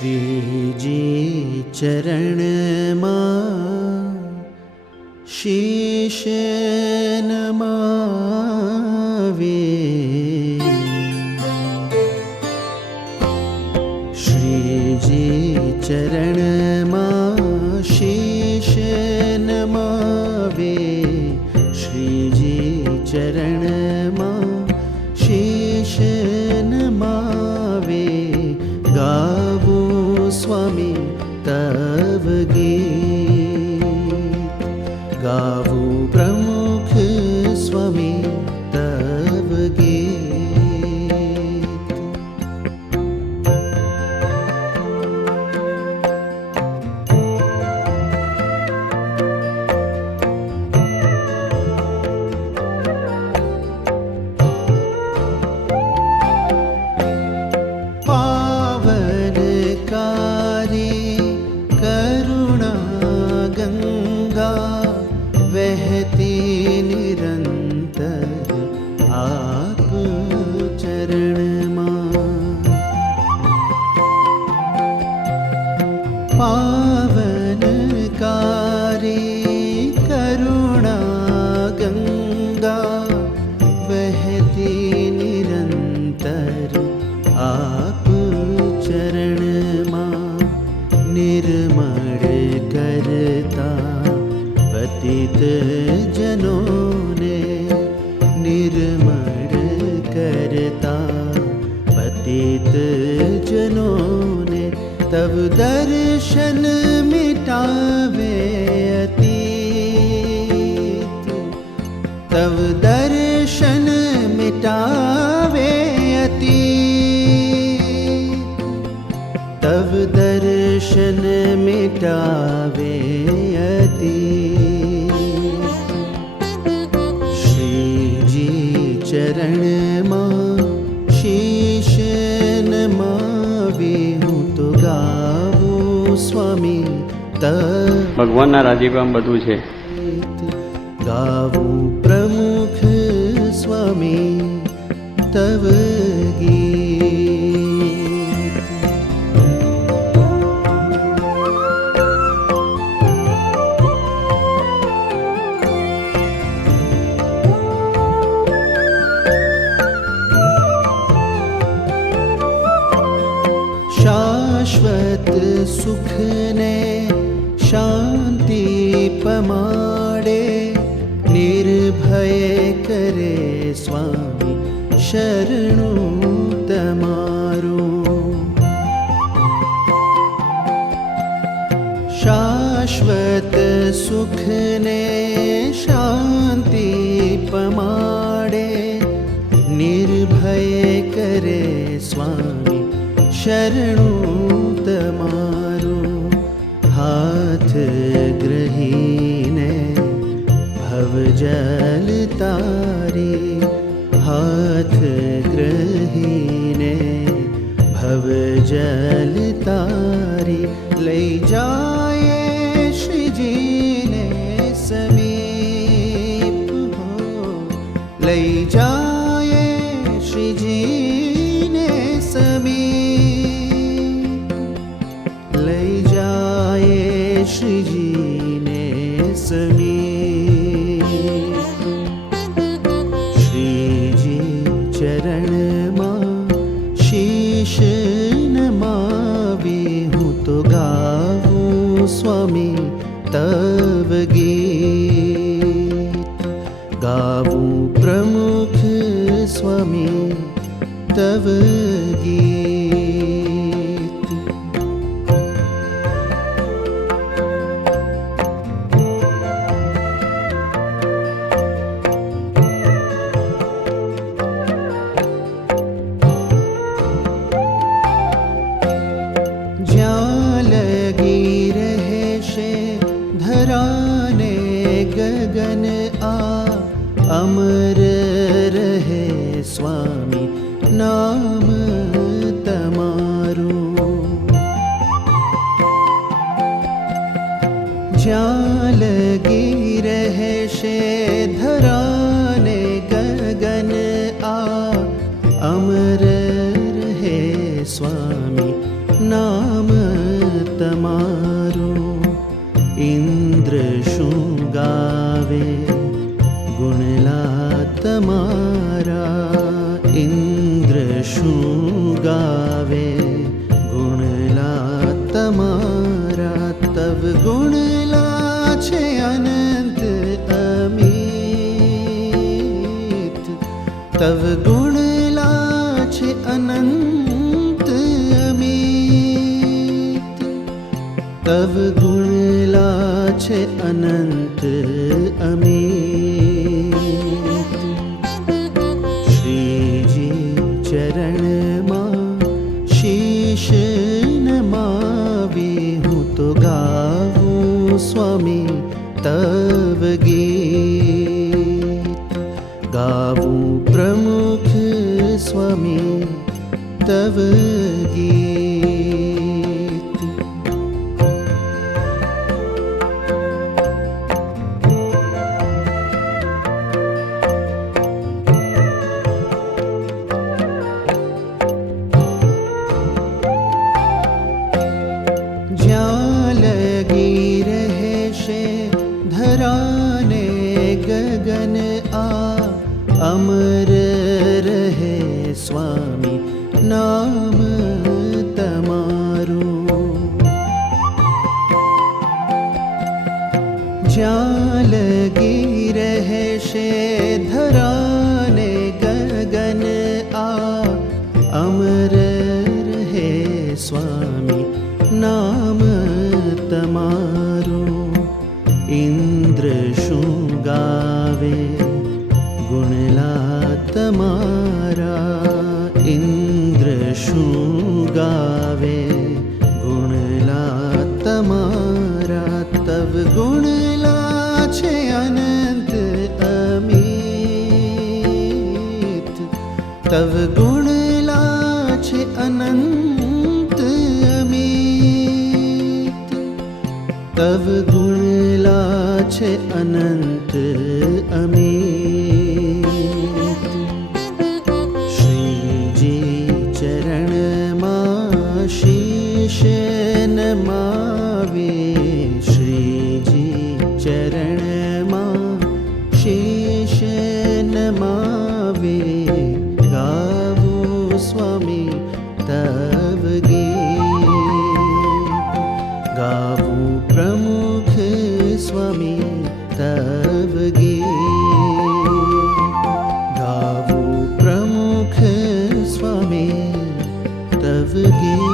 श्रीजी चरण मां शीश नमावे। श्रीजी चरण मां शीश नमावे। श्रीजी चरण मां शीश नमावे। गावो स्वामी तव गीत, गावो प्रमुख स्वामी तव गीत। पावनकारी करुणा गंगा बहती निरंतर आप चरण मां। पावनकारी करुणा गंगा बहती निरंतर आप चरण मां। निर्मल करता पतित जनों ने, निर्मल करता पतित जनों ने। तब दर्शन मिटावे अतीत, तब दर्शन मिटावे अतीत, तब दर्शन मिटावे अतीत। श्रीजी चरण मां शीश नमावे। हूँ तो गावो स्वामी तव ભગવાનના રાજીપામ બધું છે। गावो प्रमुख स्वामी तव गीत। शाश्वत सुख ने शांति पमाड़े। निर्भय करे स्वामी शरणु तमारो। शाश्वत सुख ने शांति पमाड़े। निर्भय करे स्वामी शरणु तमारो। हाथ ग्रहीने भव जल तारी। हाथ ग्रहीने भव जल तारी। ले जाए श्रीजी ने समीप हो। ले जाए श्रीजी ने समीप। ले जाए श्रीजी ने समीप। श्रीजी चरण मां शीश नमावे। हूँ तो गावो स्वामी तव गीत, गावो प्रमुख स्वामी तव गीत। ज्यां लगी रहशे धराने गगन आ। अमर रहे स्वामी नाम तमारो। ज्यां लगी रहशे धराने गगन आ। अमर रहे स्वामी નામ તમારું ઇન્દ્ર શું ગાવે, ગુણલા તમારા ઇન્દ્ર શું ગાવે, ગુણલા તમારા તવ ગુણલા છે અનંત અમિત, તવ ગુણલા છે અનંત અમિત, તવ ગુણલા છે અનંત અમિત. શ્રીજી ચરણમાં શીશ નમાવી હું તો ગાવું સ્વામી તવ ગીત, ગાવું પ્રમુખ સ્વામી તવ ગીત. જ્યાં લગી રહેશે ધરાને ગગન આ, અમર રહે સ્વામી નામ તમારું. જ્યાં લગી રહેશે ધરાને ગગન આ, અમર રહે સ્વામી નામ તમારું. ઇન્દ્ર શું ગાવે, ગુણલા તમારા ઇન્દ્ર શું ગાવે, ગુણલા તમારા તવ ગુણલા છે અનંત અમિત, તવ ગુણલા છે અનંત અમિત, તવ ગુણલા છે અનંત અમિત. શ્રીજી ચરણમાં શીશ નમાવે, શ્રીજી ચરણમાં શીશ નમાવે, ગાવું સ્વામી તવ ગીત, ગાવું પ્રમુખ સ્વામી તવ ગીત, ગાવું પ્રમુખ સ્વામી તવ ગીત.